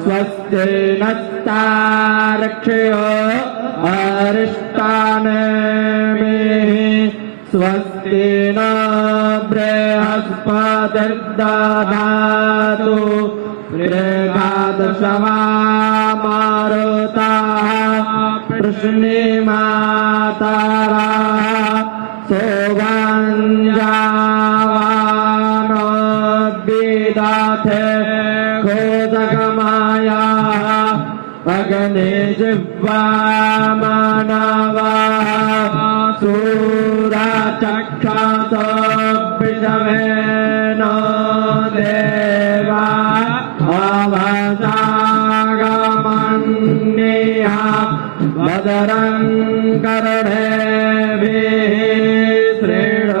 स्वस्ति नस्तारक्षयो अरिष्टानेमिः स्वस्ति न बृहस्पतिर्दधातु मृगादशवा मारुताः प्रश्निमाताराः सोगञ्जावानोद्भिदाथे खोजगमायाः अग्ने जिह्वामानवाः सूराचक्षासो विषमेनो देवा अवसागमन्यः भद्रं कर्णेभिः श्रेणुयामदेवा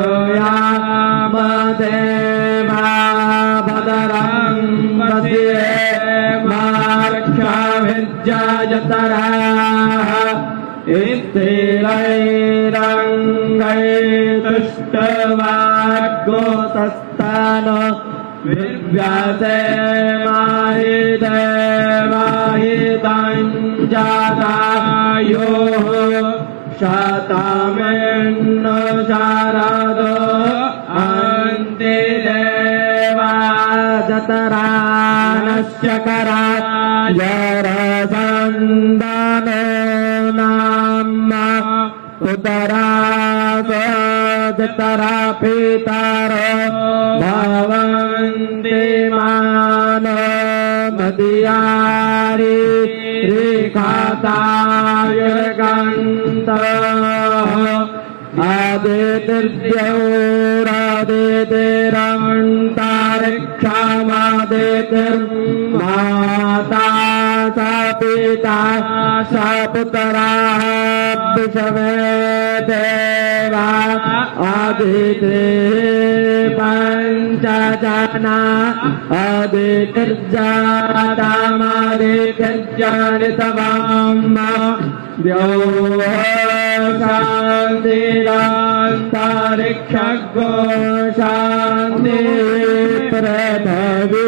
भद्रं पश्येमाक्षाभिर्जयतराः इत्थिरैरङ्गैतुष्टवाग्गोतस्तानो विव्यासे माहिदेवाहितं जातायोः शतमेन्न शारदो अन्ति देवा जतरा नश्य करा जरसन्दानो नाम उतरा जतरा पितरो भवन्ति मानो मदियारि रेखातायुर्गन्तः आदितिर्द्यौरादितिरन्तरिक्षामादितिर्माता स पिता स पुत्राः विषमे देवा आदिति पञ्चजना आदितिर्जातामादितिर्जनितवाम् शान्तिरान्तरिक्षगो शान्ति पृथिवी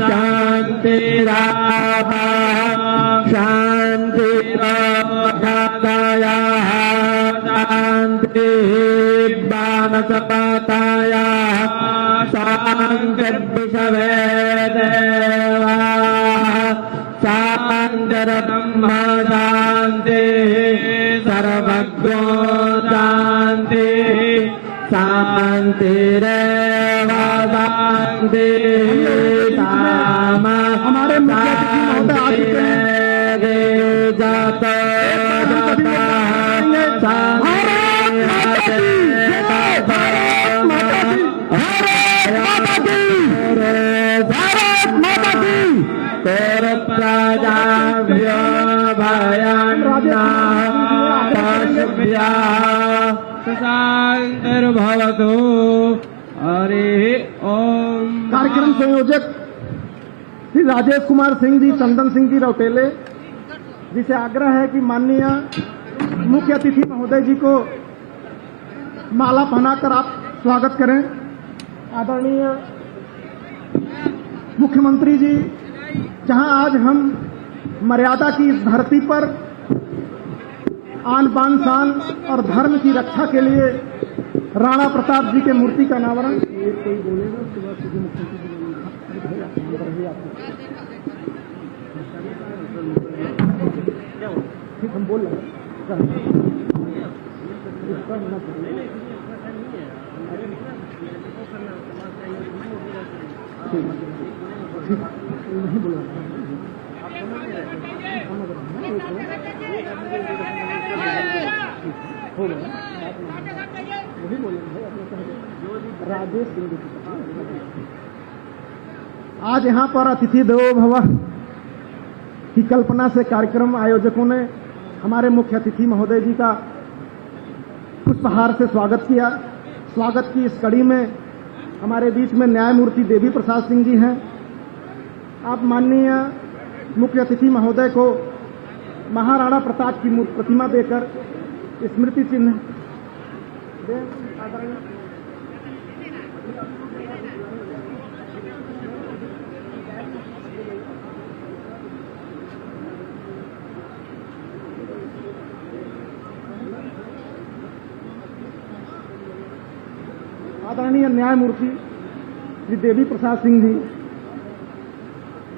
शान्तिरापः शान्तिरोधयाः शान्तिः बाणसपतायाः शान्तिर्विषवे देवाः शान्तिर्ब्रह्म शान्तिः सर्वज्ञो शान्तिः शान्तिरेव शान्तिः हमारे मुख्य अतिथि महोदय प्रजाभ्यो भयान्नाशभ्यान्तर्भवतु हरिः ओम। कार्यक्रम संयोजक श्री राजेश कुमार सिंह जी, चंदन सिंह जी रौतेले जी से आग्रह है कि माननीय मुख्य अतिथि महोदय जी को माला पहनाकर आप स्वागत करें। आदरणीय मुख्यमंत्री जी, जहां आज हम मर्यादा की इस धरती पर आन बान शान और धर्म की रक्षा के लिए राणा प्रताप जी के मूर्ति का अनावरण कोई बोलेगा उसके बाद सीधे मुख्यमंत्री ठीक हम बोल रहे हैं नहीं बोल रहा हो गया वही बोलेंगे राजेश सिंह। आज यहाँ पर अतिथि देवो भव की कल्पना से कार्यक्रम आयोजकों ने हमारे मुख्य अतिथि महोदय जी का पुष्पहार से स्वागत किया। स्वागत की इस कड़ी में हमारे बीच में न्यायमूर्ति देवी प्रसाद सिंह जी हैं। आप माननीय मुख्य अतिथि महोदय को महाराणा प्रताप की प्रतिमा देकर स्मृति चिन्ह आदरणीय न्यायमूर्ति श्री देवी प्रसाद सिंह जी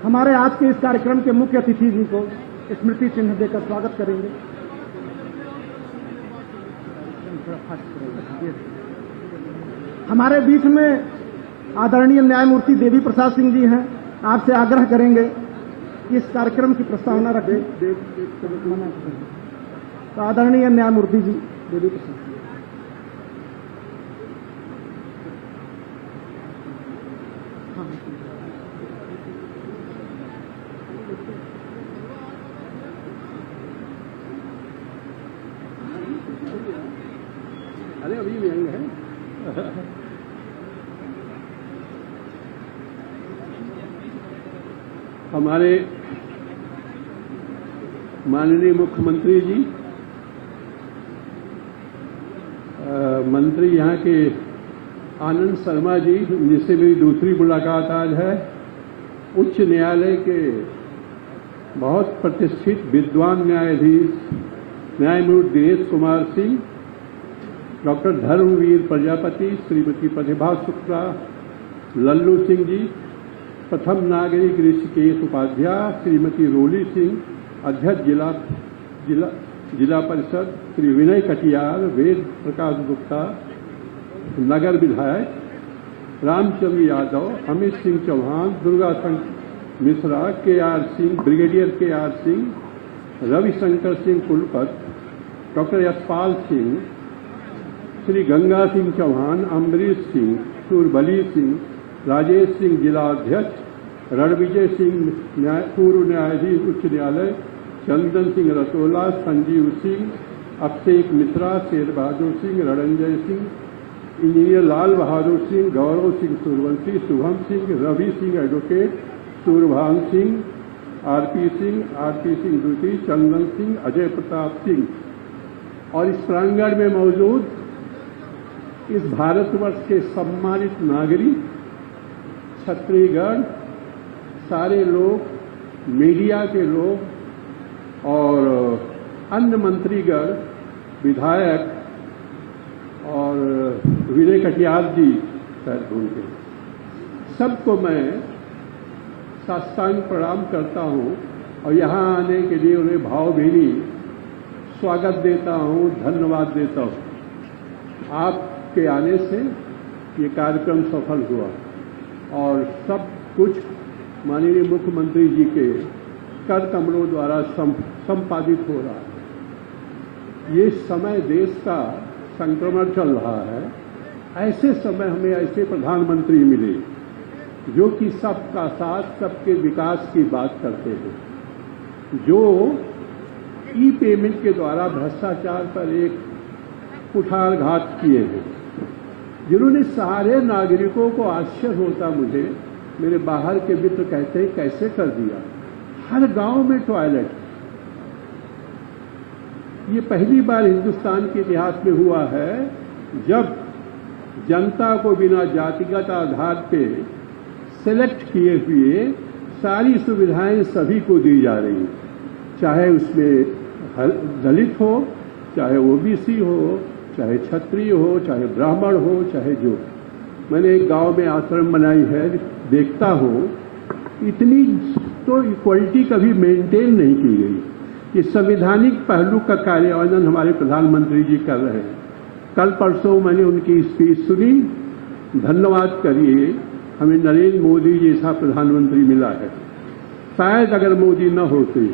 हमारे आज के इस कार्यक्रम के मुख्य अतिथि जी को स्मृति चिन्ह देकर स्वागत करेंगे। हमारे बीच में आदरणीय न्यायमूर्ति देवी प्रसाद सिंह जी हैं। आपसे आग्रह करेंगे कि इस कार्यक्रम की प्रस्तावना रखें। तो आदरणीय न्यायमूर्ति जी देवी प्रसाद सिंह। अरे अभी भी यही है। हमारे माननीय मुख्यमंत्री जी, मंत्री यहाँ के आनंद शर्मा जी, जिससे मेरी दूसरी मुलाकात आज है, उच्च न्यायालय के बहुत प्रतिष्ठित विद्वान न्यायाधीश न्यायमूर्ति दिनेश कुमार सिंह, डॉक्टर धर्मवीर प्रजापति, श्रीमती प्रतिभा शुक्ला, लल्लू सिंह जी, प्रथम नागरिक ऋषिकेश उपाध्याय, श्रीमती रोली सिंह, अध्यक्ष जिला परिषद, श्री विनय कटियार, वेद प्रकाश गुप्ता, नगर विधायक Ramchandra Yadav, Amit Singh Chauhan, Durga Shankar Mishra, KR Singh, brigadier KR Singh, Ravishankar Singh कुलपत, डॉक्टर यशपाल सिंह, श्री गंगा सिंह चौहान, अम्बरीश सिंह, सूरबली सिंह, राजेश सिंह जिला अध्यक्ष, रणविजय सिंह पूर्व न्यायाधीश उच्च न्यायालय, Chandan Singh रसोला, Sanjeev Singh, Abhishek Mishra, Sher Bahadur Singh, Rananjay Singh, engineer Lal Bahadur Singh, Gaurav Singh Suryavanshi, Shubham Singh, Ravi Singh advocate, Suryabhan Singh, RP Singh द्वितीय, चंदन सिंह, अजय प्रताप सिंह, और इस प्रांगण में मौजूद इस भारतवर्ष के सम्मानित नागरिक, छत्रीगढ़, सारे लोग, मीडिया के लोग और अन्य मंत्रीगण, विधायक और विनय कटियार जी, शायद भूल गए, सबको मैं साष्टांग प्रणाम करता हूं और यहाँ आने के लिए उन्हें भावभीनी स्वागत देता हूं, धन्यवाद देता हूं। आपके आने से ये कार्यक्रम सफल हुआ और सब कुछ माननीय मुख्यमंत्री जी के कर कमलों द्वारा संपादित हो रहा है। ये समय देश का संक्रमण चल रहा है, ऐसे समय हमें ऐसे प्रधानमंत्री मिले जो कि सबका साथ, सबके विकास की बात करते हैं, जो ई-पेमेंट के द्वारा भ्रष्टाचार पर एक कुठारघात किए हैं, जिन्होंने सारे नागरिकों को आश्चर्य होता मुझे, मेरे बाहर के मित्र कहते हैं कैसे कर दिया, हर गांव में टॉयलेट। ये पहली बार हिंदुस्तान के इतिहास में हुआ है जब जनता को बिना जातिगत आधार पे सेलेक्ट किए हुए सारी सुविधाएं सभी को दी जा रही, चाहे उसमें दलित हो, चाहे OBC हो, चाहे क्षत्रिय हो, चाहे ब्राह्मण हो, चाहे जो। मैंने एक गांव में आश्रम बनाई है, देखता हूं इतनी तो इक्वलिटी कभी मेंटेन नहीं की गई। ये संवैधानिक पहलू का कार्यान्वयन हमारे प्रधानमंत्री जी कर रहे हैं। कल परसों मैंने उनकी स्पीच सुनी, धन्यवाद करिए, हमें नरेंद्र मोदी जैसा प्रधानमंत्री मिला है। शायद अगर मोदी न होते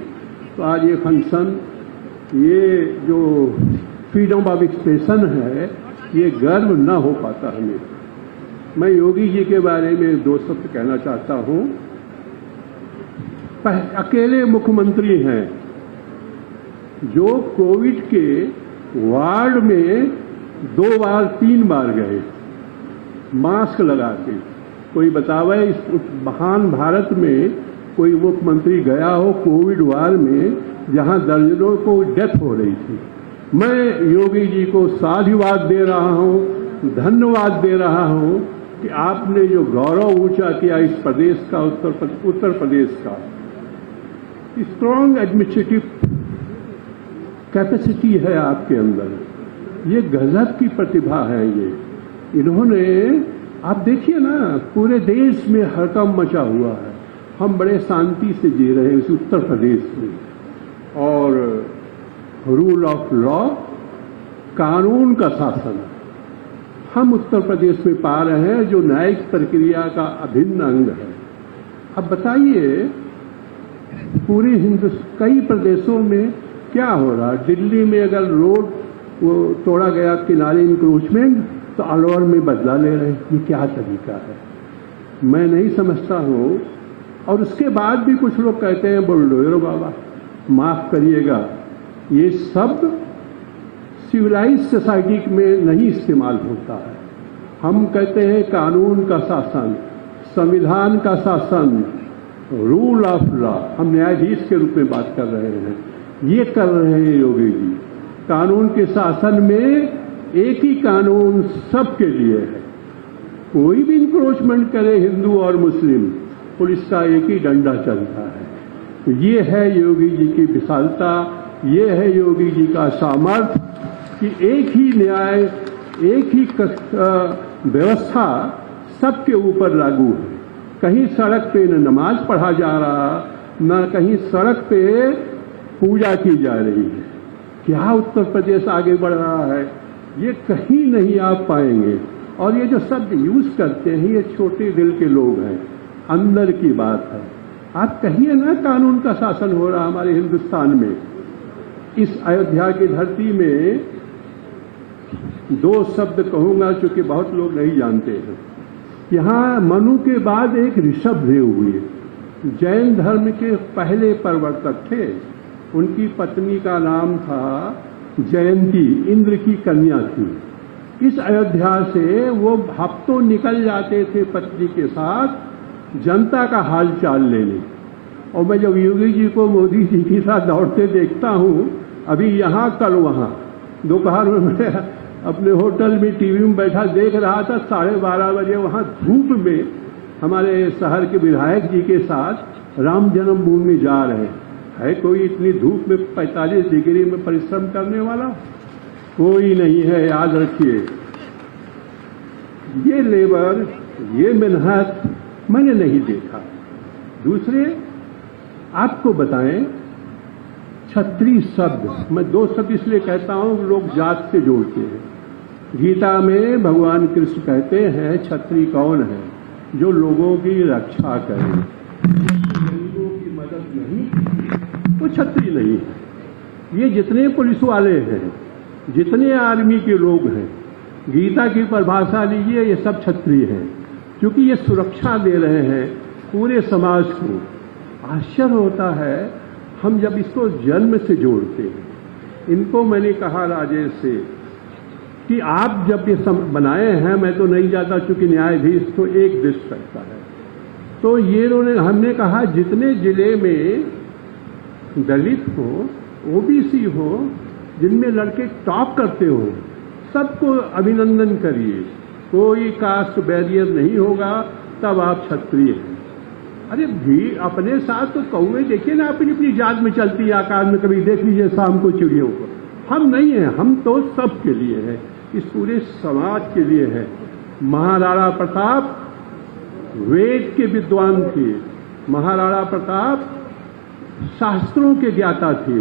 तो आज ये फंक्शन, ये जो फ्रीडम ऑफ एक्सप्रेशन है, ये गर्व न हो पाता हमें। मैं योगी जी के बारे में दो शब्द कहना चाहता हूं। अकेले मुख्यमंत्री हैं जो कोविड के वार्ड में 2 बार 3 बार गए मास्क लगा के। कोई बतावे इस महान भारत में कोई मुख्यमंत्री गया हो कोविड वार्ड में जहां दर्जनों को डेथ हो रही थी। मैं योगी जी को साधुवाद दे रहा हूं, धन्यवाद दे रहा हूं कि आपने जो गौरव ऊंचा किया इस प्रदेश का, उत्तर प्रदेश का। स्ट्रॉन्ग एडमिनिस्ट्रेटिव कैपेसिटी है आपके अंदर, ये गजब की प्रतिभा है ये। इन्होंने, आप देखिए ना, पूरे देश में हड़कंप मचा हुआ है। हम बड़े शांति से जी रहे हैं इस उत्तर प्रदेश में, और रूल ऑफ लॉ, कानून का शासन हम उत्तर प्रदेश में पा रहे हैं, जो न्यायिक प्रक्रिया का अभिन्न अंग है। अब बताइए, पूरे कई प्रदेशों में क्या हो रहा है? दिल्ली में अगर रोड वो तोड़ा गया, किनारे इंक्रोचमेंट, तो अलवर में बदला ले रहे हैं। ये क्या तरीका है? मैं नहीं समझता हूँ। और उसके बाद भी कुछ लोग कहते हैं बुलडोजर बाबा। माफ करिएगा, ये शब्द सिविलाइज सोसाइटी में नहीं इस्तेमाल होता है। हम कहते हैं कानून का शासन, संविधान का शासन, रूल ऑफ लॉ। हम न्यायाधीश के रूप में बात कर रहे हैं। ये कर रहे हैं योगी जी। कानून के शासन में एक ही कानून सबके लिए है। कोई भी इंक्रोचमेंट करे, हिंदू और मुस्लिम, पुलिस का एक ही डंडा चलता है। तो ये है योगी जी की विशालता, ये है योगी जी का सामर्थ्य कि एक ही न्याय, एक ही व्यवस्था सबके ऊपर लागू है। कहीं सड़क पे न नमाज पढ़ा जा रहा, न कहीं सड़क पे पूजा की जा रही है। क्या उत्तर प्रदेश आगे बढ़ रहा है, ये कहीं नहीं आप पाएंगे। और ये जो शब्द यूज करते हैं, ये छोटे दिल के लोग हैं, अंदर की बात है। आप कहिए ना, कानून का शासन हो रहा हमारे हिंदुस्तान में। इस अयोध्या की धरती में दो शब्द कहूंगा, चूंकि बहुत लोग नहीं जानते हैं। यहाँ मनु के बाद एक ऋषभदेव हुए, जैन धर्म के पहले प्रवर्तक थे। उनकी पत्नी का नाम था जयंती, इंद्र की कन्या थी। इस अयोध्या से वो हफ्तों निकल जाते थे पत्नी के साथ जनता का हाल चाल लेने। और मैं जब योगी जी को मोदी जी के साथ दौड़ते देखता हूँ, अभी यहाँ कल वहाँ, दोपहर में मैं अपने होटल में टीवी में बैठा देख रहा था, 12:30 बजे वहाँ धूप में हमारे शहर के विधायक जी के साथ राम जन्मभूमि जा रहे हैं। है कोई इतनी धूप में 45 डिग्री में परिश्रम करने वाला? कोई नहीं है, याद रखिए। ये लेबर, ये मेहनत मैंने नहीं देखा। दूसरे आपको बताएं, क्षत्रिय शब्द, मैं दो शब्द इसलिए कहता हूं, लोग जात से जोड़ते हैं। गीता में भगवान कृष्ण कहते हैं क्षत्रिय कौन है? जो लोगों की रक्षा करे, गरीबों की मदद नहीं, वो क्षत्रिय नहीं है। ये जितने पुलिस वाले हैं, जितने आर्मी के लोग हैं, गीता की परिभाषा लीजिए, ये सब क्षत्रिय हैं, क्योंकि ये सुरक्षा दे रहे हैं पूरे समाज को। आश्चर्य होता है हम जब इसको जन्म से जोड़ते हैं। इनको मैंने कहा राजेश से कि आप जब ये बनाए हैं, मैं तो नहीं जाता चूंकि न्यायाधीश तो एक देश सकता है, तो ये हमने कहा जितने जिले में दलित हो, ओबीसी हो, जिनमें लड़के टॉप करते हो, सबको अभिनंदन करिए। कोई कास्ट बैरियर नहीं होगा, तब आप क्षत्रिय हैं। अरे भी अपने साथ तो कौवे देखिए ना, अपनी अपनी जात में चलती है आकाश में, कभी देख लीजिए शाम को चिड़ियों को। हम नहीं हैं, हम तो सबके लिए हैं, इस पूरे समाज के लिए है। महाराणा प्रताप वेद के विद्वान थे, महाराणा प्रताप शास्त्रों के ज्ञाता थे,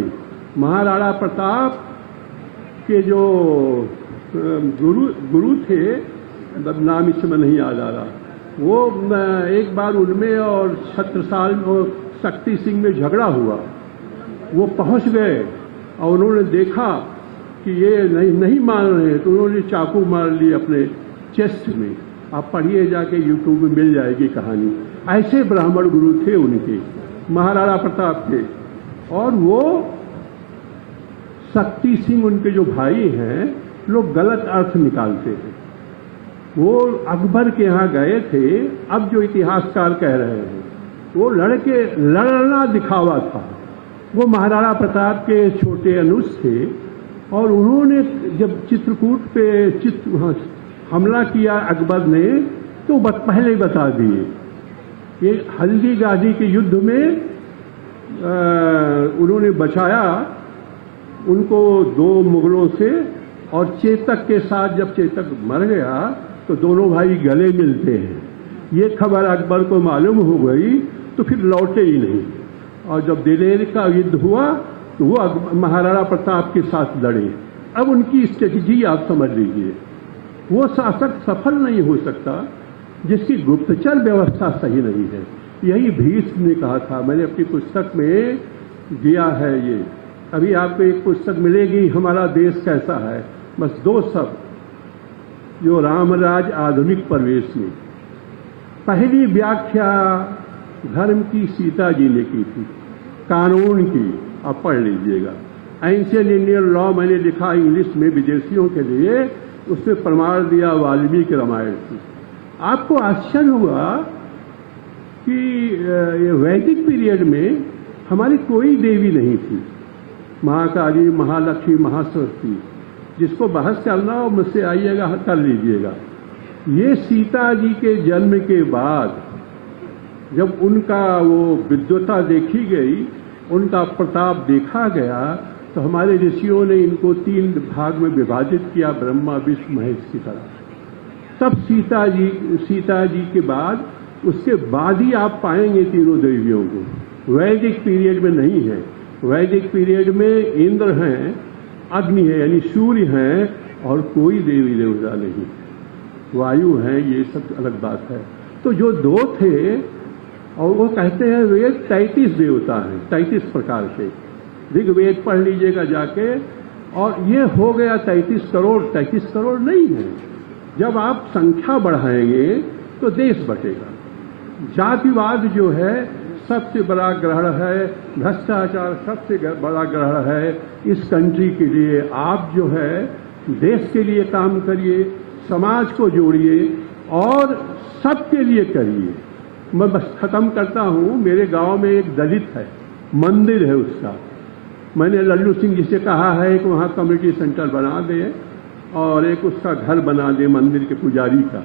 महाराणा प्रताप के जो गुरु थे, नाम इसमें नहीं याद आ रहा, वो एक बार उनमें और छत्रसाल और शक्ति सिंह में झगड़ा हुआ। वो पहुंच गए और उन्होंने देखा कि ये नहीं मान रहे, तो उन्होंने चाकू मार ली अपने चेस्ट में। आप पढ़िए जाके, यूट्यूब में मिल जाएगी कहानी। ऐसे ब्राह्मण गुरु थे उनके, महाराणा प्रताप के। और वो शक्ति सिंह, उनके जो भाई हैं, लोग गलत अर्थ निकालते हैं। वो अकबर के यहाँ गए थे, अब जो इतिहासकार कह रहे हैं, वो लड़ना दिखावा था। वो महाराणा प्रताप के छोटे अनुज थे, और उन्होंने जब चित्रकूट पे हमला किया अकबर ने, तो पहले ही बता दिए। ये हल्दी गादी के युद्ध में उन्होंने बचाया उनको 2 मुगलों से, और चेतक के साथ जब चेतक मर गया तो तो दोनों भाई गले मिलते हैं। ये खबर अकबर को मालूम हो गई तो फिर लौटे ही नहीं, और जब दिलेर का युद्ध हुआ तो वो महाराणा प्रताप के साथ लड़े। अब उनकी स्ट्रेटजी आप समझ लीजिए, वो शासक सफल नहीं हो सकता जिसकी गुप्तचर व्यवस्था सही नहीं है। यही भीष्म ने कहा था, मैंने अपनी पुस्तक में दिया है ये। अभी आपको एक पुस्तक मिलेगी, हमारा देश कैसा है, बस 2 शब्द जो रामराज आधुनिक परिवेश में। पहली व्याख्या धर्म की सीता जी ने की थी, कानून की, आप पढ़ लीजिएगा। एंशिएंट इंडियन लॉ मैंने लिखा इंग्लिश में विदेशियों के लिए, उसमें प्रमाण दिया वाल्मीकि रामायण से। आपको आश्चर्य हुआ कि वैदिक पीरियड में हमारी कोई देवी नहीं थी, महाकाली, महालक्ष्मी, महासरस्वती। जिसको बहस करना हो मुझसे आइएगा, कर लीजिएगा। ये सीता जी के जन्म के बाद जब उनका वो विद्वता देखी गई, उनका प्रताप देखा गया, तो हमारे ऋषियों ने इनको 3 भाग में विभाजित किया, ब्रह्मा, विष्णु, महेश की तरह। तब सीता जी के बाद, उसके बाद ही आप पाएंगे तीनों देवियों को। वैदिक पीरियड में नहीं है। वैदिक पीरियड में इंद्र हैं, अग्नि है यानी सूर्य हैं, और कोई देवी देवता नहीं, वायु हैं, ये सब अलग बात है। तो जो 2 थे, और वो कहते हैं वेद 33 देवता हैं, 33 प्रकार के। ऋग्वेद पढ़ लीजिएगा जाके, और ये हो गया 33 करोड़। 33 करोड़ नहीं है। जब आप संख्या बढ़ाएंगे तो देश बटेगा। जातिवाद जो है सबसे बड़ा ग्रहण है, भ्रष्टाचार सबसे बड़ा ग्रहण है इस कंट्री के लिए। आप जो है देश के लिए काम करिए, समाज को जोड़िए और सबके लिए करिए। मैं बस खत्म करता हूँ। मेरे गांव में एक दलित है, मंदिर है उसका। मैंने लल्लू सिंह जी से कहा है कि वहाँ कम्युनिटी सेंटर बना दे और एक उसका घर बना दे मंदिर के पुजारी का।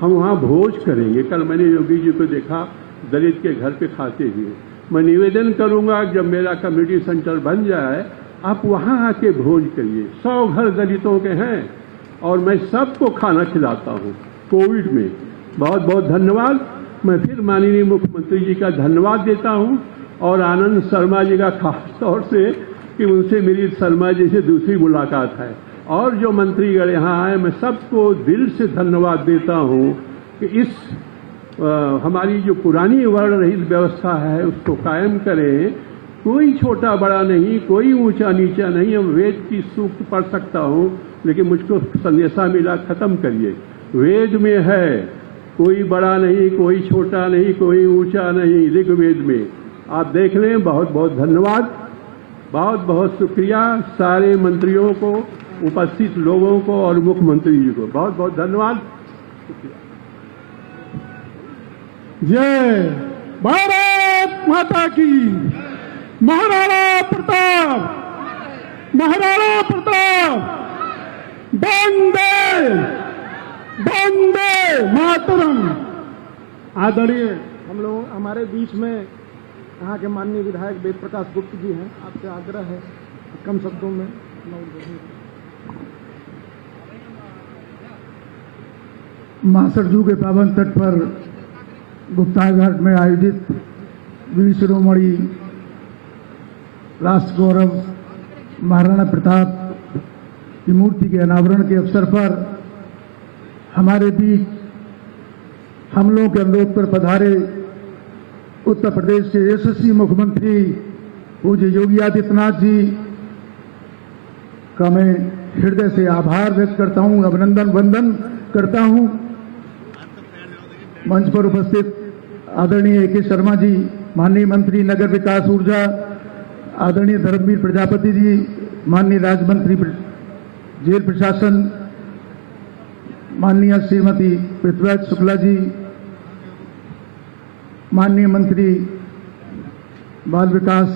हम वहाँ भोज करेंगे। कल मैंने योगी जी को देखा दलित के घर पे खाते हुए। मैं निवेदन करूंगा जब मेरा कम्युनिटी सेंटर बन जाए, आप वहाँ आके भोज करिए। 100 घर दलितों के हैं और मैं सबको खाना खिलाता हूँ कोविड में। बहुत बहुत धन्यवाद। मैं फिर माननीय मुख्यमंत्री जी का धन्यवाद देता हूँ, और आनंद शर्मा जी का खास तौर से कि उनसे मेरी शर्मा जी से दूसरी मुलाकात है। और जो मंत्रीगण यहाँ आए, मैं सबको दिल से धन्यवाद देता हूँ कि इस हमारी जो पुरानी वर्ण रहित व्यवस्था है उसको कायम करें। कोई छोटा बड़ा नहीं, कोई ऊंचा नीचा नहीं। हम वेद की सूक्त पढ़ सकता हूँ, लेकिन मुझको संदेशा मिला खत्म करिए। वेद में है कोई बड़ा नहीं, कोई छोटा नहीं, कोई ऊंचा नहीं, ऋग्वेद में आप देख लें। बहुत बहुत धन्यवाद, बहुत बहुत शुक्रिया सारे मंत्रियों को, उपस्थित लोगों को और मुख्यमंत्री जी को बहुत बहुत धन्यवाद। जय भारत माता की। महाराणा प्रताप, महाराणा प्रताप, वंदे वंदे मातरम। आदरणीय हम लोग हमारे बीच में यहाँ के माननीय विधायक वेद प्रकाश गुप्त जी हैं। आपसे आग्रह है कम शब्दों में। मां सरजू के पावन तट पर गुप्ता घाट में आयोजित वीर शिरोमणि राष्ट्र गौरव महाराणा प्रताप की मूर्ति के अनावरण के अवसर पर हमारे बीच हम लोगों के अनुरोध पर पधारे उत्तर प्रदेश के यशस्वी मुख्यमंत्री पूज्य योगी आदित्यनाथ जी का मैं हृदय से आभार व्यक्त करता हूं, अभिनंदन वंदन करता हूं। मंच पर उपस्थित आदरणीय ए.के. शर्मा जी, माननीय मंत्री नगर विकास ऊर्जा, आदरणीय धर्मवीर प्रजापति जी, माननीय राज्य मंत्री जेल प्रशासन, माननीय श्रीमती पृथ्वीराज शुक्ला जी, माननीय मंत्री बाल विकास,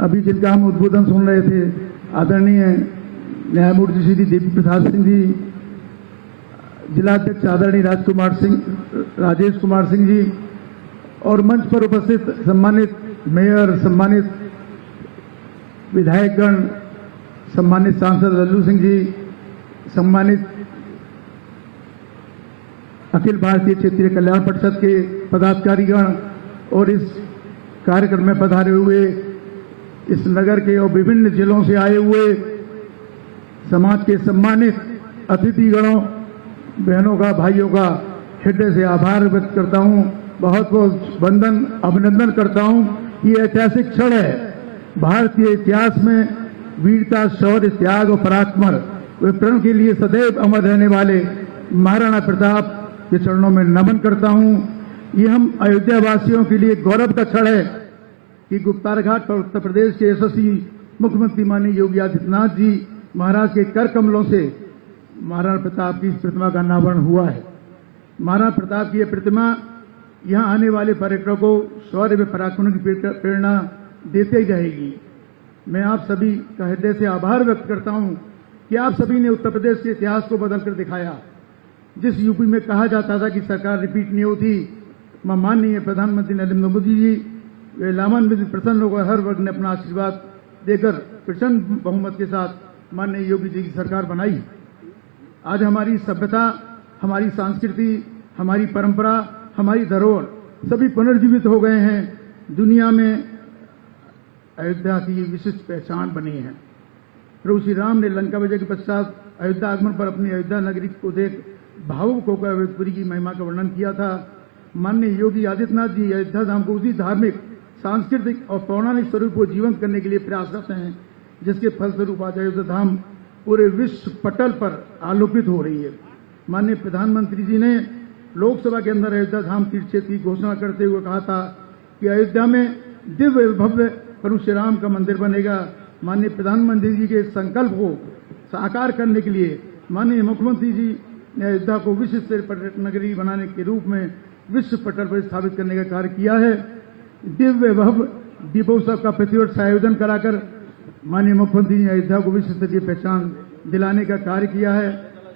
अभी जिनका हम उद्बोधन सुन रहे थे, आदरणीय न्यायमूर्ति श्री देवी प्रसाद सिंह जी, जिलाध्यक्ष आदरणीय राजेश कुमार सिंह जी, और मंच पर उपस्थित सम्मानित मेयर, सम्मानित विधायकगण, सम्मानित सांसद लल्लू सिंह जी, सम्मानित अखिल भारतीय क्षेत्रीय कल्याण परिषद के पदाधिकारीगण और इस कार्यक्रम में पधारे हुए इस नगर के और विभिन्न जिलों से आए हुए समाज के सम्मानित अतिथिगणों, बहनों का, भाइयों का हृदय से आभार व्यक्त करता हूं। बहुत बहुत वंदन, अभिनंदन करता हूं। ये ऐतिहासिक क्षण है। भारतीय इतिहास में वीरता, शौर्य, त्याग और पराक्रम वे प्रण के लिए सदैव अमर रहने वाले महाराणा प्रताप के चरणों में नमन करता हूं। ये हम अयोध्या वासियों के लिए गौरव का क्षण है कि गुप्तार घाट पर उत्तर प्रदेश के यशस्वी मुख्यमंत्री माननीय योगी आदित्यनाथ जी महाराज के कर कमलों से महाराणा प्रताप की प्रतिमा का अनावरण हुआ है। महाराणा प्रताप की यह प्रतिमा यहां आने वाले पर्यटकों को शौर्य व पराक्रम की प्रेरणा देते ही रहेगी। मैं आप सभी का हृदय से आभार व्यक्त करता हूं कि आप सभी ने उत्तर प्रदेश के इतिहास को बदलकर दिखाया। जिस यूपी में कहा जाता था कि सरकार रिपीट नहीं होती, माननीय प्रधानमंत्री नरेंद्र मोदी जी वे लामान्वित प्रसन्न होकर हर वर्ग ने अपना आशीर्वाद देकर प्रचंड बहुमत के साथ माननीय योगी जी की सरकार बनाई। आज हमारी सभ्यता, हमारी संस्कृति, हमारी परंपरा, हमारी धरोहर सभी पुनर्जीवित हो गए हैं। दुनिया में अयोध्या की विशिष्ट पहचान बनी है। प्रभु श्री राम ने लंका विजय के पश्चात अयोध्या आगमन पर अपनी अयोध्या नगरी को देख भावुक होकर अयोध्यापुरी की महिमा का वर्णन किया था। माननीय योगी आदित्यनाथ जी अयोध्या धाम को उसी धार्मिक, सांस्कृतिक और पौराणिक स्वरूप को जीवंत करने के लिए प्रयासरत हैं, जिसके फलस्वरूप आज अयोध्या धाम पूरे विश्व पटल पर आलोकित हो रही है। माननीय प्रधानमंत्री जी ने लोकसभा के अंदर अयोध्या धाम तीर्थ क्षेत्र की घोषणा करते हुए कहा था कि अयोध्या में दिव्य भव्य प्रभु श्री राम का मंदिर बनेगा। माननीय प्रधानमंत्री जी के संकल्प को साकार करने के लिए माननीय मुख्यमंत्री जी ने अयोध्या को विश्व स्तरीय पर्यटन नगरी बनाने के रूप में विश्व पटल पर स्थापित करने का कार्य किया है। दिव्य भव्य दीपोत्सव का प्रतिवर्ष आयोजन कराकर माननीय मुख्यमंत्री ने अयोध्या को विश्व स्तरीय पहचान दिलाने का कार्य किया है।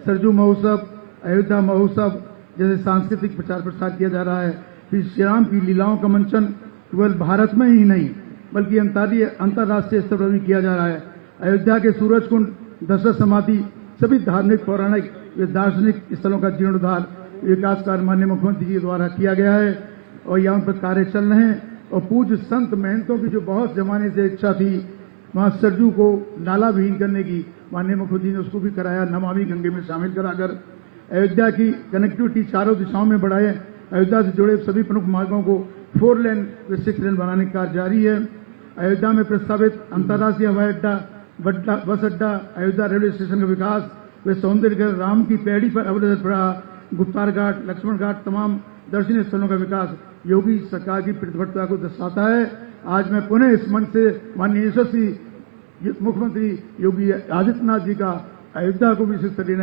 सरजू महोत्सव, अयोध्या महोत्सव जैसे सांस्कृतिक प्रचार प्रसार किया जा रहा है। फिर श्री राम की लीलाओं का मंचन केवल भारत में ही नहीं बल्कि अंतर्राष्ट्रीय स्तर पर भी किया जा रहा है। अयोध्या के सूरज कुंड, दशरथ समाधि सभी धार्मिक, पौराणिक, दार्शनिक स्थलों का जीर्णोद्धार विकास कार्य माननीय मुख्यमंत्री जी द्वारा किया गया है और यहाँ पर कार्य चल रहे हैं। और पूज्य संत महंतों की जो बहुत जमाने से इच्छा थी वहां सरजू को नाला विहीन करने की, माननीय मुख्यमंत्री ने उसको भी कराया, नमामि गंगे में शामिल कराकर अयोध्या की कनेक्टिविटी चारों दिशाओं में बढ़ाए। अयोध्या से जुड़े सभी प्रमुख मार्गों को 4 लेन व 6 लेन बनाने का कार्य जारी है। अयोध्या में प्रस्तावित अंतर्राष्ट्रीय हवाई अड्डा, बस अड्डा, अयोध्या रेलवे स्टेशन का विकास व सौंदर्यीकरण, राम की पैड़ी पर अवरोध, गुप्तार घाट, लक्ष्मण घाट तमाम दर्शनीय स्थलों का विकास योगी सरकार की प्रतिबद्धता को दर्शाता है। आज मैं पुनः इस मंच से माननीय यशस्वी मुख्यमंत्री योगी आदित्यनाथ जी का अयोध्या को विश्व स्तरीय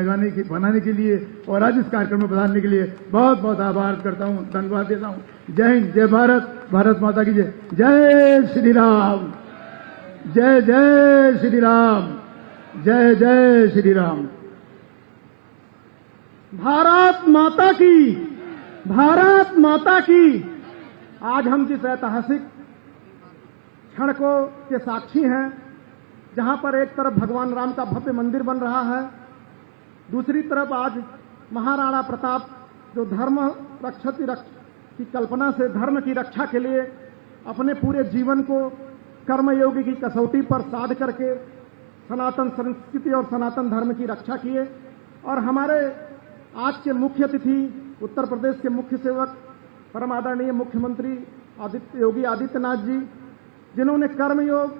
बनाने के लिए और आज इस कार्यक्रम में पधारने के लिए बहुत बहुत आभार करता हूं, धन्यवाद देता हूं। जय हिंद, जय भारत, भारत माता की जय। जय श्री राम, जय जय श्री राम, जय जय श्री राम। भारत माता की, भारत माता की। आज हम जिस ऐतिहासिक क्षण को के साक्षी हैं, जहां पर एक तरफ भगवान राम का भव्य मंदिर बन रहा है, दूसरी तरफ आज महाराणा प्रताप जो धर्म की कल्पना से धर्म की रक्षा के लिए अपने पूरे जीवन को कर्मयोगी की कसौटी पर साध करके सनातन संस्कृति और सनातन धर्म की रक्षा किए। और हमारे आज के मुख्य अतिथि उत्तर प्रदेश के मुख्य सेवक परम आदरणीय मुख्यमंत्री योगी आदित्यनाथ जी, जिन्होंने कर्मयोग,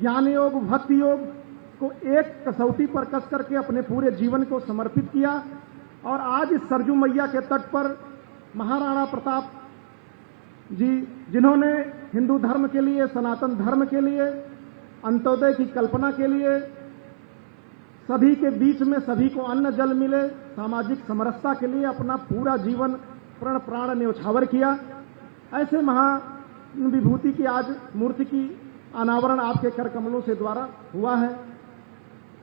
ज्ञान योग, भक्ति योग को एक कसौटी पर कस करके अपने पूरे जीवन को समर्पित किया। और आज इस सरजू मैया के तट पर महाराणा प्रताप जी, जिन्होंने हिंदू धर्म के लिए, सनातन धर्म के लिए, अंत्योदय की कल्पना के लिए, सभी के बीच में सभी को अन्न जल मिले, सामाजिक समरसता के लिए अपना पूरा जीवन प्रण प्राण न्यौछावर किया। ऐसे महाविभूति की आज मूर्ति की अनावरण आपके कर कमलों से द्वारा हुआ है।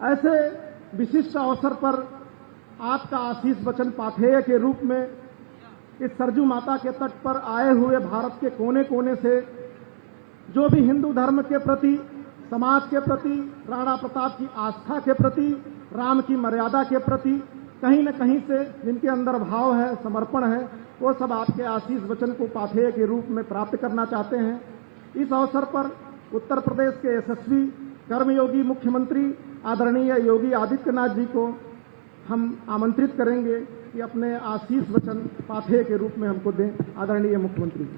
ऐसे विशिष्ट अवसर पर आपका आशीष वचन पाथेय के रूप में इस सरजू माता के तट पर आए हुए भारत के कोने कोने से जो भी हिंदू धर्म के प्रति, समाज के प्रति, राणा प्रताप की आस्था के प्रति, राम की मर्यादा के प्रति कहीं न कहीं से जिनके अंदर भाव है, समर्पण है, वो सब आपके आशीष वचन को पाथेय के रूप में प्राप्त करना चाहते हैं। इस अवसर पर उत्तर प्रदेश के यशस्वी कर्मयोगी मुख्यमंत्री आदरणीय योगी आदित्यनाथ जी को हम आमंत्रित करेंगे कि अपने आशीष वचन पाथेय के रूप में हमको दें। आदरणीय मुख्यमंत्री जी।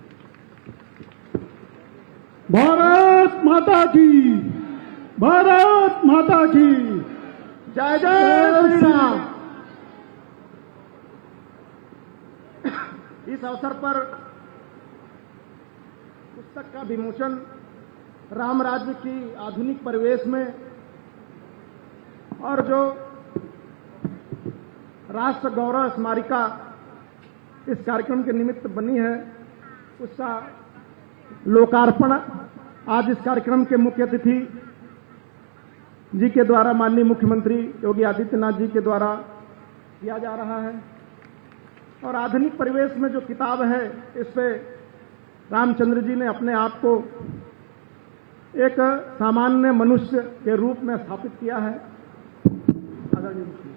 भारत माता की, भारत माता की जय जय श्री राम। इस अवसर पर पुस्तक का विमोचन राम राज्य की आधुनिक परिवेश में और जो राष्ट्र गौरव स्मारिका इस कार्यक्रम के निमित्त बनी है, उसका लोकार्पण आज इस कार्यक्रम के मुख्य अतिथि जी के द्वारा, माननीय मुख्यमंत्री योगी आदित्यनाथ जी के द्वारा किया जा रहा है। और आधुनिक परिवेश में जो किताब है, इस पे रामचंद्र जी ने अपने आप को एक सामान्य मनुष्य के रूप में स्थापित किया है। आदरणीय मुख्यमंत्री।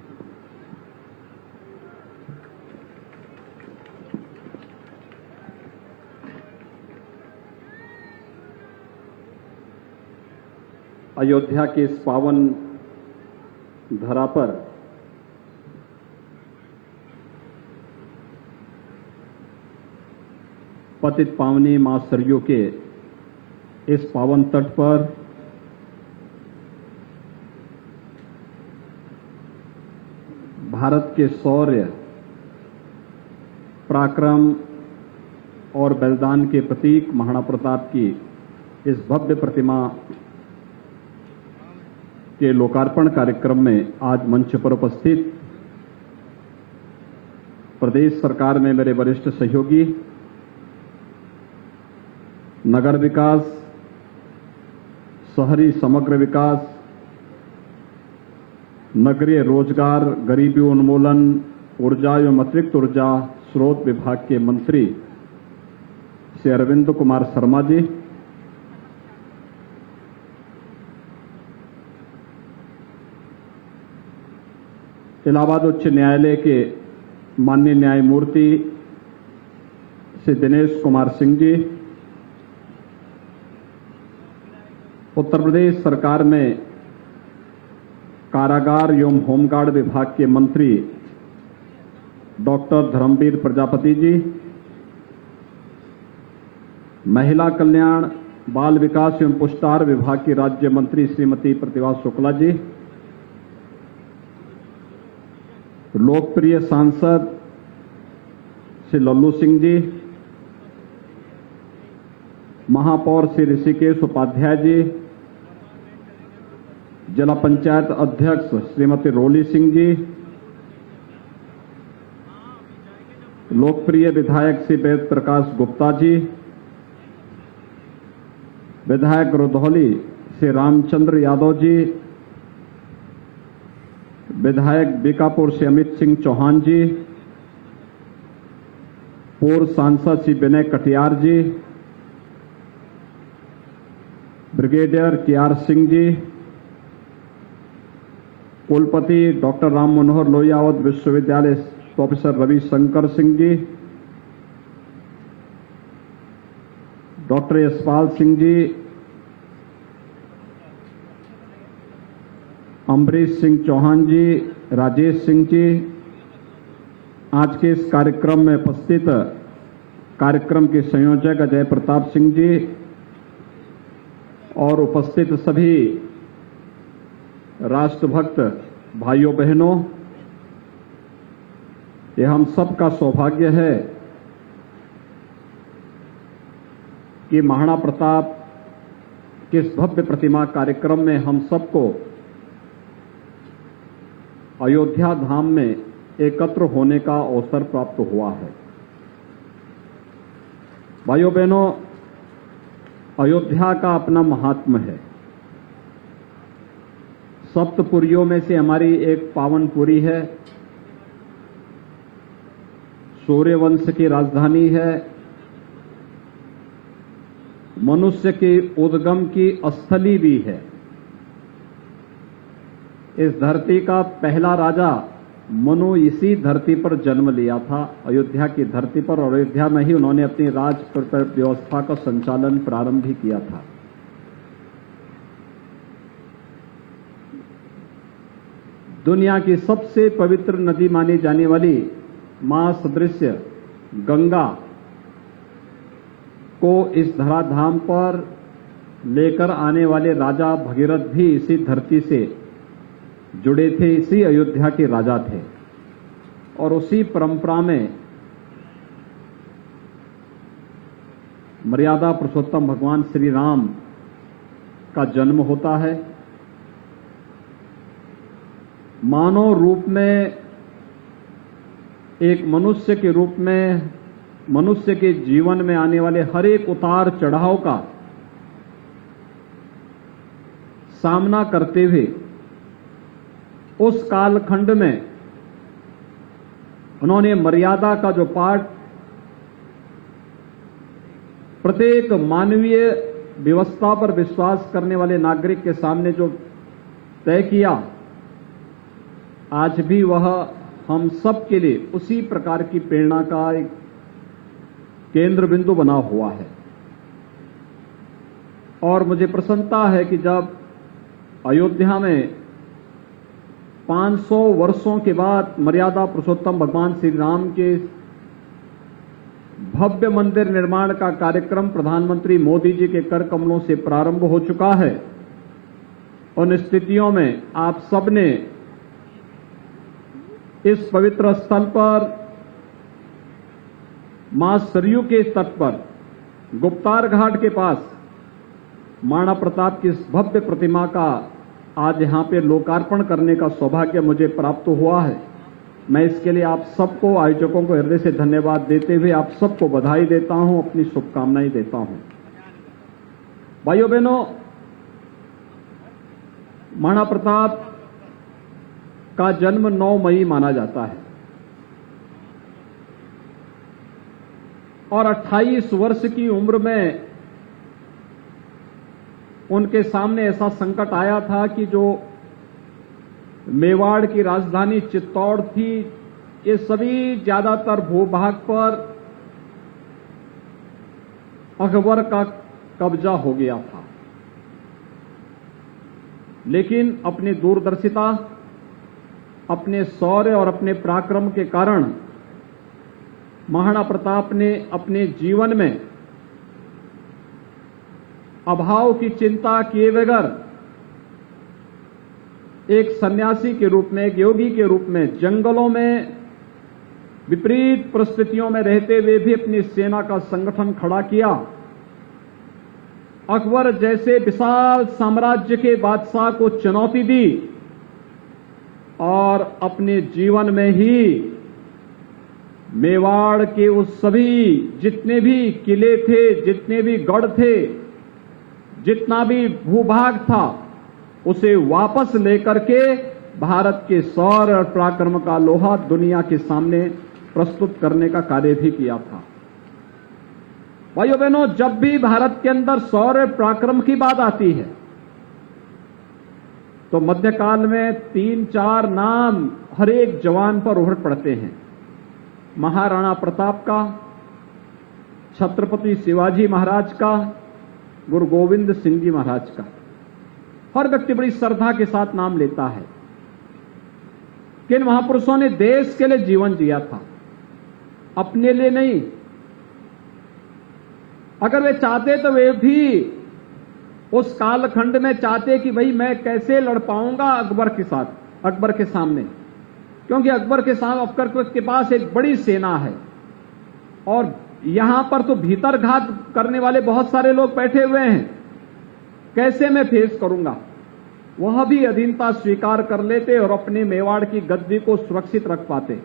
अयोध्या के इस पावन धरा पर पतित पावनी मां सरयू के इस पावन तट पर भारत के शौर्य, पराक्रम और बलिदान के प्रतीक महाराणा प्रताप की इस भव्य प्रतिमा के लोकार्पण कार्यक्रम में आज मंच पर उपस्थित प्रदेश सरकार में मेरे वरिष्ठ सहयोगी, नगर विकास, शहरी समग्र विकास, नगरीय रोजगार, गरीबी उन्मूलन, ऊर्जा एवं अतिरिक्त ऊर्जा स्रोत विभाग के मंत्री श्री अरविंद कुमार शर्मा जी, इलाहाबाद उच्च न्यायालय के माननीय न्यायमूर्ति श्री दिनेश कुमार सिंह जी, उत्तर प्रदेश सरकार में कारागार एवं होमगार्ड विभाग के मंत्री डॉक्टर धर्मवीर प्रजापति जी, महिला कल्याण, बाल विकास एवं पुष्टाहार विभाग की राज्य मंत्री श्रीमती प्रतिभा शुक्ला जी, लोकप्रिय सांसद श्री लल्लू सिंह जी, महापौर श्री ऋषिकेश उपाध्याय जी, जिला पंचायत अध्यक्ष श्रीमती रोली सिंह जी, लोकप्रिय विधायक श्री वेद प्रकाश गुप्ता जी, विधायक रुधौली श्री रामचंद्र यादव जी, विधायक बीकापुर से अमित सिंह चौहान जी, पूर्व सांसद श्री विनय कटियार जी, ब्रिगेडियर केआर सिंह जी, कुलपति डॉक्टर राम मनोहर लोहिया विश्वविद्यालय प्रोफेसर रविशंकर सिंह जी, डॉक्टर यशपाल सिंह जी, अम्बरीश सिंह चौहान जी, राजेश सिंह जी, आज के इस कार्यक्रम में उपस्थित कार्यक्रम के संयोजक अजय प्रताप सिंह जी और उपस्थित सभी राष्ट्रभक्त भाइयों बहनों, ये हम सबका सौभाग्य है कि महाराणा प्रताप के इस भव्य प्रतिमा कार्यक्रम में हम सबको अयोध्या धाम में एकत्र होने का अवसर प्राप्त हुआ है। भाइयों बहनों, अयोध्या का अपना महात्म्य है। सप्तपुरियों में से हमारी एक पावनपुरी है, सूर्यवंश की राजधानी है, मनुष्य के उद्गम की स्थली भी है। इस धरती का पहला राजा मनु इसी धरती पर जन्म लिया था, अयोध्या की धरती पर, और अयोध्या में ही उन्होंने अपनी राज व्यवस्था का संचालन प्रारंभ भी किया था। दुनिया की सबसे पवित्र नदी मानी जाने वाली मां सदृश गंगा को इस धराधाम पर लेकर आने वाले राजा भगीरथ भी इसी धरती से जुड़े थे, इसी अयोध्या के राजा थे। और उसी परंपरा में मर्यादा पुरुषोत्तम भगवान श्री राम का जन्म होता है। मानव रूप में, एक मनुष्य के रूप में, मनुष्य के जीवन में आने वाले हर एक उतार चढ़ाव का सामना करते हुए उस कालखंड में उन्होंने मर्यादा का जो पाठ प्रत्येक मानवीय व्यवस्था पर विश्वास करने वाले नागरिक के सामने जो तय किया, आज भी वह हम सब के लिए उसी प्रकार की प्रेरणा का एक केंद्र बिंदु बना हुआ है। और मुझे प्रसन्नता है कि जब अयोध्या में 500 वर्षों के बाद मर्यादा पुरुषोत्तम भगवान श्री राम के भव्य मंदिर निर्माण का कार्यक्रम प्रधानमंत्री मोदी जी के कर कमलों से प्रारंभ हो चुका है, उन स्थितियों में आप सबने इस पवित्र स्थल पर, मां सरयू के तट पर, गुप्तार घाट के पास महाराणा प्रताप की इस भव्य प्रतिमा का आज यहां पे लोकार्पण करने का सौभाग्य मुझे प्राप्त हुआ है। मैं इसके लिए आप सबको, आयोजकों को हृदय से धन्यवाद देते हुए आप सबको बधाई देता हूं, अपनी शुभकामनाएं देता हूं। भाइयों बहनों, महाराणा प्रताप का जन्म 9 मई माना जाता है और 28 वर्ष की उम्र में उनके सामने ऐसा संकट आया था कि जो मेवाड़ की राजधानी चित्तौड़ थी, ये सभी ज्यादातर भूभाग पर अकबर का कब्जा हो गया था। लेकिन अपनी दूरदर्शिता, अपने शौर्य और अपने पराक्रम के कारण महाराणा प्रताप ने अपने जीवन में अभाव की चिंता किए बगैर एक सन्यासी के रूप में, एक योगी के रूप में जंगलों में विपरीत परिस्थितियों में रहते हुए भी अपनी सेना का संगठन खड़ा किया। अकबर जैसे विशाल साम्राज्य के बादशाह को चुनौती दी और अपने जीवन में ही मेवाड़ के उस सभी जितने भी किले थे, जितने भी गढ़ थे, जितना भी भूभाग था, उसे वापस लेकर के भारत के शौर्य और पराक्रम का लोहा दुनिया के सामने प्रस्तुत करने का कार्य भी किया था। भाइयों बहनों, जब भी भारत के अंदर शौर्य पराक्रम की बात आती है तो मध्यकाल में 3-4 नाम हर एक जवान पर उभर पड़ते हैं। महाराणा प्रताप का, छत्रपति शिवाजी महाराज का, गुरु गोविंद सिंह जी महाराज का। हर व्यक्ति बड़ी श्रद्धा के साथ नाम लेता है कि इन महापुरुषों ने देश के लिए जीवन जिया था, अपने लिए नहीं। अगर वे चाहते तो वे भी उस कालखंड में चाहते कि भाई मैं कैसे लड़ पाऊंगा अकबर के साथ, अकबर के सामने, क्योंकि अकबर के पास एक बड़ी सेना है और यहां पर तो भीतर घात करने वाले बहुत सारे लोग बैठे हुए हैं, कैसे मैं फेस करूंगा। वह भी अधीनता स्वीकार कर लेते और अपने मेवाड़ की गद्दी को सुरक्षित रख पाते,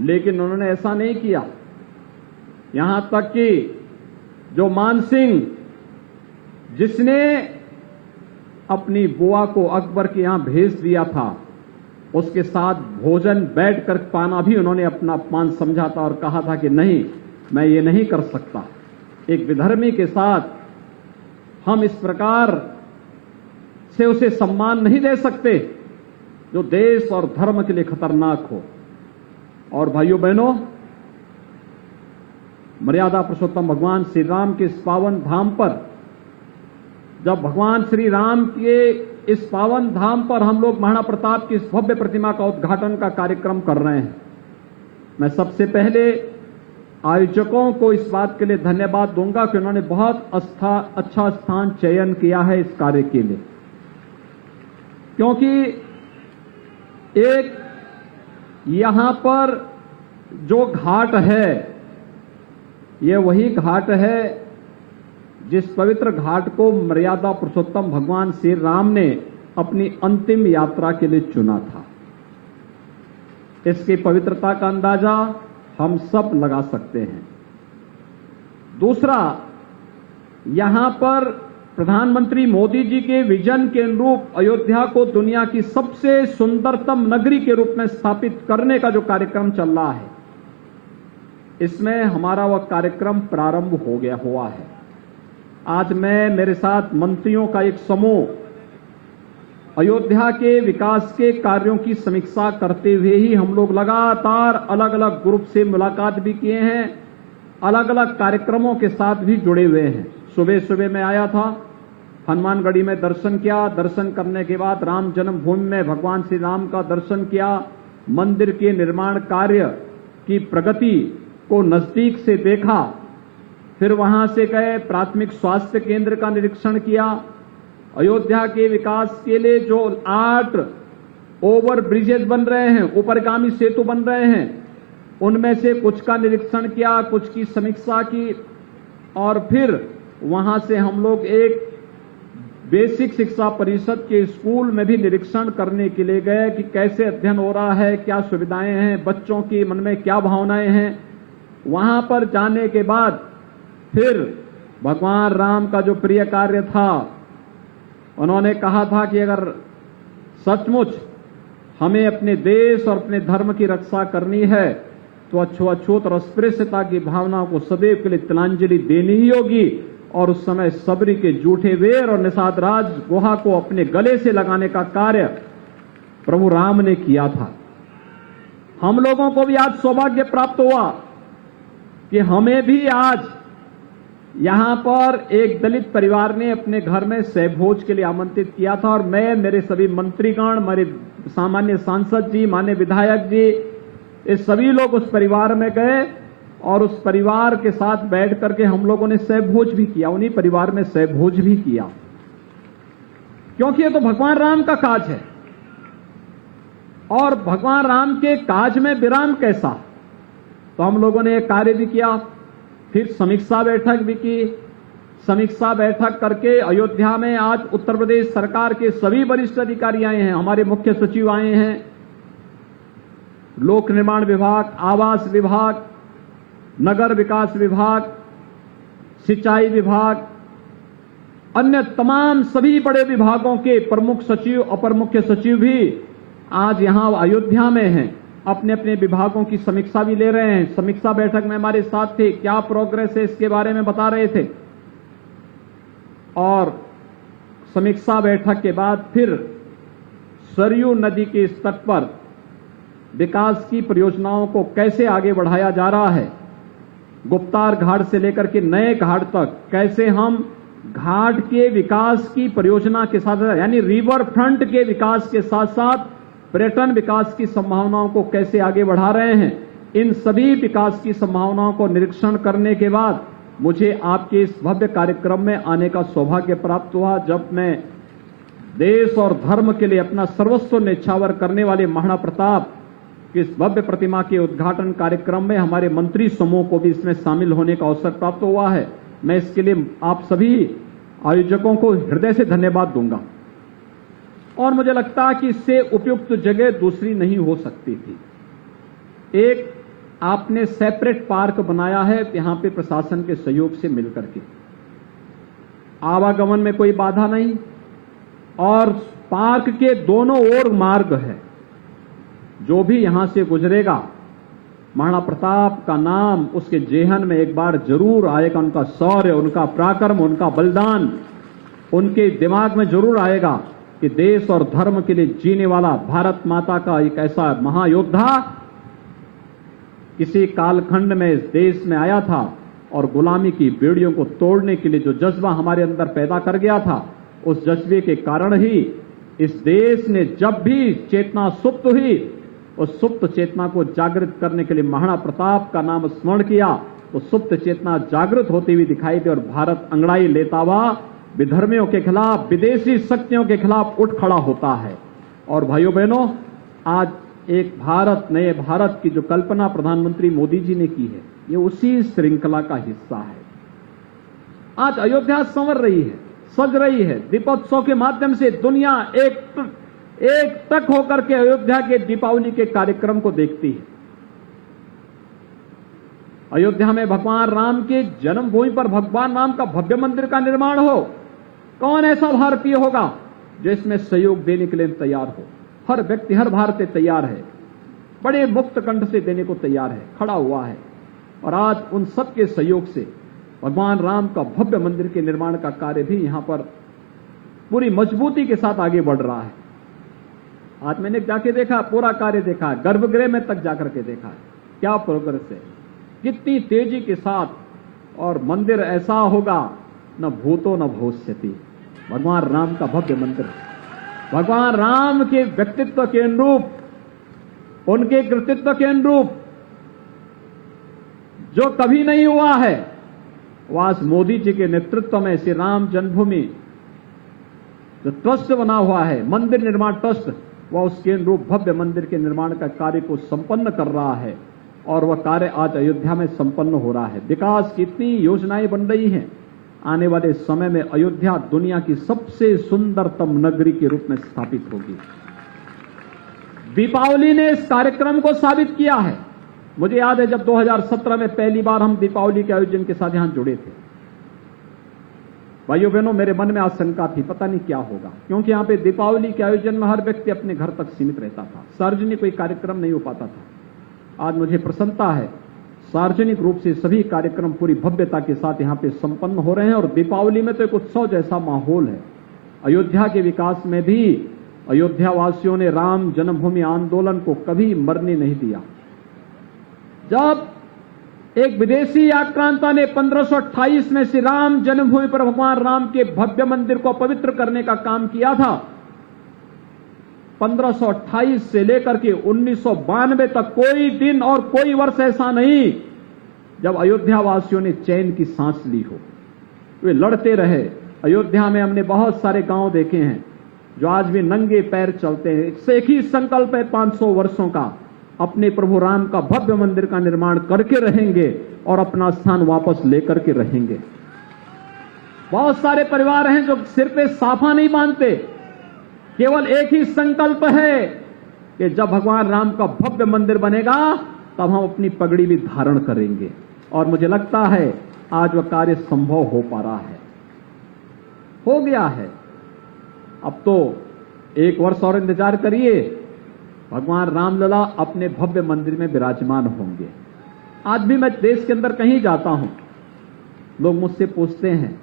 लेकिन उन्होंने ऐसा नहीं किया। यहां तक कि जो मानसिंह, जिसने अपनी बुआ को अकबर के यहां भेज दिया था, उसके साथ भोजन बैठकर पाना भी उन्होंने अपना अपमान समझा था और कहा था कि नहीं, मैं ये नहीं कर सकता। एक विधर्मी के साथ हम इस प्रकार से उसे सम्मान नहीं दे सकते। जो देश और धर्म के लिए खतरनाक हो। और भाइयों बहनों, मर्यादा पुरुषोत्तम भगवान श्री राम के इस पावन धाम पर, जब भगवान श्री राम के इस पावन धाम पर हम लोग महाराणा प्रताप की इस भव्य प्रतिमा का उद्घाटन का कार्यक्रम कर रहे हैं, मैं सबसे पहले आयोजकों को इस बात के लिए धन्यवाद दूंगा कि उन्होंने बहुत अच्छा स्थान चयन किया है इस कार्य के लिए, क्योंकि एक यहां पर जो घाट है, ये वही घाट है जिस पवित्र घाट को मर्यादा पुरुषोत्तम भगवान श्री राम ने अपनी अंतिम यात्रा के लिए चुना था। इसकी पवित्रता का अंदाजा हम सब लगा सकते हैं। दूसरा, यहां पर प्रधानमंत्री मोदी जी के विजन के अनुरूप अयोध्या को दुनिया की सबसे सुंदरतम नगरी के रूप में स्थापित करने का जो कार्यक्रम चल रहा है, इसमें हमारा वह कार्यक्रम प्रारंभ हो गया हुआ है। आज मैं, मेरे साथ मंत्रियों का एक समूह अयोध्या के विकास के कार्यों की समीक्षा करते हुए ही हम लोग लगातार अलग अलग ग्रुप से मुलाकात भी किए हैं, अलग अलग कार्यक्रमों के साथ भी जुड़े हुए हैं। सुबह सुबह मैं आया था, हनुमानगढ़ी में दर्शन किया, दर्शन करने के बाद राम जन्मभूमि में भगवान श्री राम का दर्शन किया, मंदिर के निर्माण कार्य की प्रगति को नजदीक से देखा, फिर वहां से गए प्राथमिक स्वास्थ्य केंद्र का निरीक्षण किया, अयोध्या के विकास के लिए जो 8 ओवर ब्रिजेज बन रहे हैं, ऊपरगामी सेतु बन रहे हैं, उनमें से कुछ का निरीक्षण किया, कुछ की समीक्षा की, और फिर वहां से हम लोग एक बेसिक शिक्षा परिषद के स्कूल में भी निरीक्षण करने के लिए गए कि कैसे अध्ययन हो रहा है, क्या सुविधाएं हैं, बच्चों की मन में क्या भावनाएं हैं। वहां पर जाने के बाद फिर भगवान राम का जो प्रिय कार्य था, उन्होंने कहा था कि अगर सचमुच हमें अपने देश और अपने धर्म की रक्षा करनी है तो अछूत और अस्पृश्यता की भावनाओं को सदैव के लिए तिलांजलि देनी ही होगी। और उस समय सबरी के जूठे वेर और निषाद राज गुहा को अपने गले से लगाने का कार्य प्रभु राम ने किया था। हम लोगों को भी आज सौभाग्य प्राप्त हुआ कि हमें भी आज यहां पर एक दलित परिवार ने अपने घर में सहभोज के लिए आमंत्रित किया था, और मैं, मेरे सभी मंत्रीगण, हमारे सामान्य सांसद जी, माननीय विधायक जी, ये सभी लोग उस परिवार में गए और उस परिवार के साथ बैठ करके हम लोगों ने सहभोज भी किया, उन्हीं परिवार में सहभोज भी किया, क्योंकि ये तो भगवान राम का काज है। और भगवान राम के काज में विराम कैसा, तो हम लोगों ने एक कार्य भी किया, फिर समीक्षा बैठक भी की। समीक्षा बैठक करके अयोध्या में आज उत्तर प्रदेश सरकार के सभी वरिष्ठ अधिकारी आए हैं, हमारे मुख्य सचिव आए हैं, लोक निर्माण विभाग, आवास विभाग, नगर विकास विभाग, सिंचाई विभाग, अन्य तमाम सभी बड़े विभागों के प्रमुख सचिव, अपर मुख्य सचिव भी आज यहां अयोध्या में हैं, अपने अपने विभागों की समीक्षा भी ले रहे हैं। समीक्षा बैठक में हमारे साथ थे, क्या प्रोग्रेस है इसके बारे में बता रहे थे। और समीक्षा बैठक के बाद फिर सरयू नदी के इस तट पर विकास की परियोजनाओं को कैसे आगे बढ़ाया जा रहा है, गुप्तार घाट से लेकर के नए घाट तक कैसे हम घाट के विकास की परियोजना के साथ, यानी रिवर फ्रंट के विकास के साथ साथ पर्यटन विकास की संभावनाओं को कैसे आगे बढ़ा रहे हैं, इन सभी विकास की संभावनाओं को निरीक्षण करने के बाद मुझे आपके इस भव्य कार्यक्रम में आने का सौभाग्य प्राप्त हुआ, जब मैं देश और धर्म के लिए अपना सर्वस्व न्यौछावर करने वाले महाराणा प्रताप की इस भव्य प्रतिमा के उद्घाटन कार्यक्रम में हमारे मंत्री समूह को भी इसमें शामिल होने का अवसर प्राप्त हुआ है। मैं इसके लिए आप सभी आयोजकों को हृदय से धन्यवाद दूंगा, और मुझे लगता है कि इससे उपयुक्त जगह दूसरी नहीं हो सकती थी। एक आपने सेपरेट पार्क बनाया है, यहां पे प्रशासन के सहयोग से मिलकर के, आवागमन में कोई बाधा नहीं, और पार्क के दोनों ओर मार्ग है, जो भी यहां से गुजरेगा महाराणा प्रताप का नाम उसके जेहन में एक बार जरूर आएगा, उनका शौर्य, उनका पराक्रम, उनका बलिदान उनके दिमाग में जरूर आएगा। कि देश और धर्म के लिए जीने वाला भारत माता का एक ऐसा महायोद्धा किसी कालखंड में इस देश में आया था और गुलामी की बेड़ियों को तोड़ने के लिए जो जज्बा हमारे अंदर पैदा कर गया था, उस जज्बे के कारण ही इस देश ने जब भी चेतना सुप्त हुई, उस सुप्त चेतना को जागृत करने के लिए महाराणा प्रताप का नाम स्मरण किया, तो सुप्त चेतना जागृत होती हुई दिखाई दी और भारत अंगड़ाई लेता हुआ विधर्मियों के खिलाफ, विदेशी शक्तियों के खिलाफ उठ खड़ा होता है। और भाइयों बहनों, आज एक भारत, नए भारत की जो कल्पना प्रधानमंत्री मोदी जी ने की है, ये उसी श्रृंखला का हिस्सा है। आज अयोध्या संवर रही है, सज रही है। दीपोत्सव के माध्यम से दुनिया एक टक होकर के अयोध्या के दीपावली के कार्यक्रम को देखती है। अयोध्या में भगवान राम के जन्मभूमि पर भगवान राम का भव्य मंदिर का निर्माण हो, कौन ऐसा भारतीय होगा जो इसमें सहयोग देने के लिए तैयार हो? हर व्यक्ति, हर भारतीय तैयार है, बड़े मुक्त कंठ से देने को तैयार है, खड़ा हुआ है। और आज उन सबके सहयोग से भगवान राम का भव्य मंदिर के निर्माण का कार्य भी यहां पर पूरी मजबूती के साथ आगे बढ़ रहा है। आज मैंने जाके देखा, पूरा कार्य देखा, गर्भगृह में तक जाकर के देखा, क्या प्रोग्रेस है, कितनी तेजी के साथ। और मंदिर ऐसा होगा न भूतो न भविष्यति। भगवान राम का भव्य मंदिर, भगवान राम के व्यक्तित्व के अनुरूप, उनके कृतित्व के अनुरूप जो कभी नहीं हुआ है, वो आज मोदी जी के नेतृत्व में श्री राम जन्मभूमि जो ट्रस्ट बना हुआ है, मंदिर निर्माण ट्रस्ट, वह उसके अनुरूप भव्य मंदिर के निर्माण का कार्य को संपन्न कर रहा है। और वह कार्य आज अयोध्या में संपन्न हो रहा है। विकास की इतनी योजनाएं बन रही हैं, आने वाले समय में अयोध्या दुनिया की सबसे सुंदरतम नगरी के रूप में स्थापित होगी। दीपावली ने इस कार्यक्रम को साबित किया है। मुझे याद है जब 2017 में पहली बार हम दीपावली के आयोजन के साथ यहां जुड़े थे, भाइयों बहनों, मेरे मन में आशंका थी, पता नहीं क्या होगा, क्योंकि यहां पे दीपावली के आयोजन में हर व्यक्ति अपने घर तक सीमित रहता था, सार्वजनिक कोई कार्यक्रम नहीं हो पाता था। आज मुझे प्रसन्नता है, सार्वजनिक रूप से सभी कार्यक्रम पूरी भव्यता के साथ यहां पे संपन्न हो रहे हैं। और दीपावली में तो एक उत्सव जैसा माहौल है। अयोध्या के विकास में भी अयोध्या वासियों ने राम जन्मभूमि आंदोलन को कभी मरने नहीं दिया। जब एक विदेशी आक्रांता ने 1528 में श्री राम जन्मभूमि पर भगवान राम के भव्य मंदिर को पवित्र करने का काम किया था, 1528 से लेकर के 1992 तक कोई दिन और कोई वर्ष ऐसा नहीं जब अयोध्या वासियों ने चैन की सांस ली हो। वे लड़ते रहे। अयोध्या में हमने बहुत सारे गांव देखे हैं जो आज भी नंगे पैर चलते हैं। एक ही संकल्प है 500 वर्षों का, अपने प्रभु राम का भव्य मंदिर का निर्माण करके रहेंगे और अपना स्थान वापस लेकर के रहेंगे। बहुत सारे परिवार हैं जो सिर पे साफा नहीं बांधते, केवल एक ही संकल्प है कि जब भगवान राम का भव्य मंदिर बनेगा तब हम अपनी पगड़ी भी धारण करेंगे। और मुझे लगता है आज वह कार्य संभव हो पा रहा है, हो गया है। अब तो 1 वर्ष और इंतजार करिए, भगवान रामलला अपने भव्य मंदिर में विराजमान होंगे। आज भी मैं देश के अंदर कहीं जाता हूं, लोग मुझसे पूछते हैं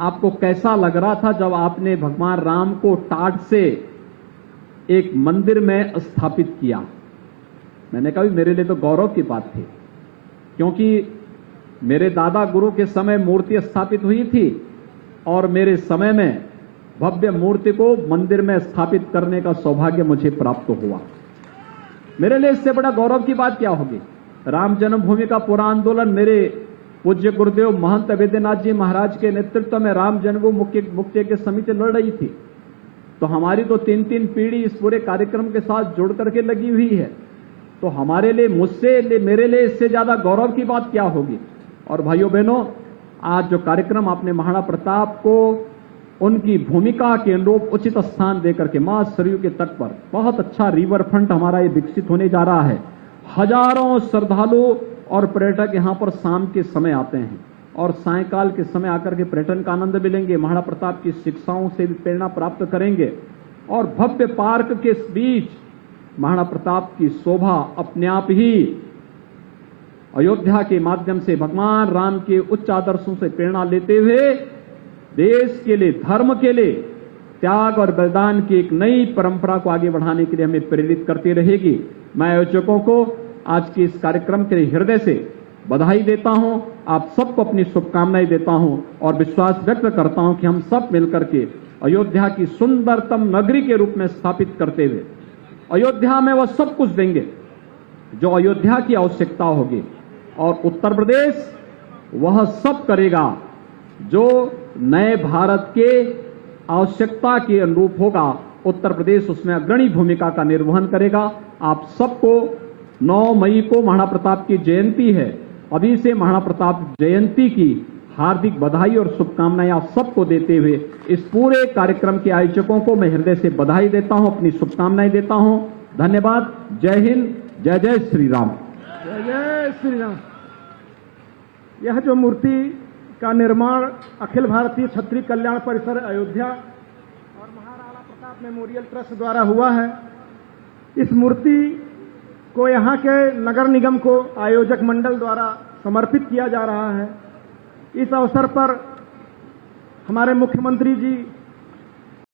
आपको कैसा लग रहा था जब आपने भगवान राम को टाट से एक मंदिर में स्थापित किया। मैंने कहा मेरे लिए तो गौरव की बात थी, क्योंकि मेरे दादा गुरु के समय मूर्ति स्थापित हुई थी और मेरे समय में भव्य मूर्ति को मंदिर में स्थापित करने का सौभाग्य मुझे प्राप्त हुआ। मेरे लिए इससे बड़ा गौरव की बात क्या होगी। राम जन्मभूमि का पूरा आंदोलन मेरे पूज्य गुरुदेव महंत वैद्यनाथ जी महाराज के नेतृत्व में राम जन्मभूमि मुक्ति के समिति लड़ रही थी। तो हमारी तो 3-3 पीढ़ी इस पूरे कार्यक्रम के साथ जुड़ करके लगी हुई है। तो हमारे लिए, मुझसे, मेरे लिए इससे ज्यादा गौरव की बात क्या होगी। और भाइयों बहनों, आज जो कार्यक्रम आपने महाराणा प्रताप को उनकी भूमिका के अनुरूप उचित स्थान देकर के मां सरयू के तट पर बहुत अच्छा रिवर फ्रंट हमारा ये विकसित होने जा रहा है। हजारों श्रद्धालु और पर्यटक यहां पर शाम के समय आते हैं और सायंकाल के समय आकर के पर्यटन का आनंद मिलेंगे, महाराणा प्रताप की शिक्षाओं से भी प्रेरणा प्राप्त करेंगे। और भव्य पार्क के बीच महाराणा प्रताप की शोभा अपने आप ही अयोध्या के माध्यम से भगवान राम के उच्च आदर्शों से प्रेरणा लेते हुए देश के लिए, धर्म के लिए त्याग और बलिदान की एक नई परंपरा को आगे बढ़ाने के लिए हमें प्रेरित करती रहेगी। मैं आयोजकों को आज के इस कार्यक्रम के लिए हृदय से बधाई देता हूं, आप सबको अपनी शुभकामनाएं देता हूं और विश्वास व्यक्त करता हूं कि हम सब मिलकर के अयोध्या की सुंदरतम नगरी के रूप में स्थापित करते हुए अयोध्या में वह सब कुछ देंगे जो अयोध्या की आवश्यकता होगी, और उत्तर प्रदेश वह सब करेगा जो नए भारत के आवश्यकता के अनुरूप होगा। उत्तर प्रदेश उसमें अग्रणी भूमिका का निर्वहन करेगा। आप सबको 9 मई को महाराणा प्रताप की जयंती है, अभी से महाराणा प्रताप जयंती की हार्दिक बधाई और शुभकामनाएं आप सबको देते हुए इस पूरे कार्यक्रम के आयोजकों को मैं हृदय से बधाई देता हूं, अपनी शुभकामनाएं देता हूं। धन्यवाद। जय हिंद, जय जय श्री राम। जय जय श्री राम। यह जो मूर्ति का निर्माण अखिल भारतीय क्षत्रिय कल्याण परिषद अयोध्या और महाराणा प्रताप मेमोरियल ट्रस्ट द्वारा हुआ है, इस मूर्ति को यहाँ के नगर निगम को आयोजक मंडल द्वारा समर्पित किया जा रहा है। इस अवसर पर हमारे मुख्यमंत्री जी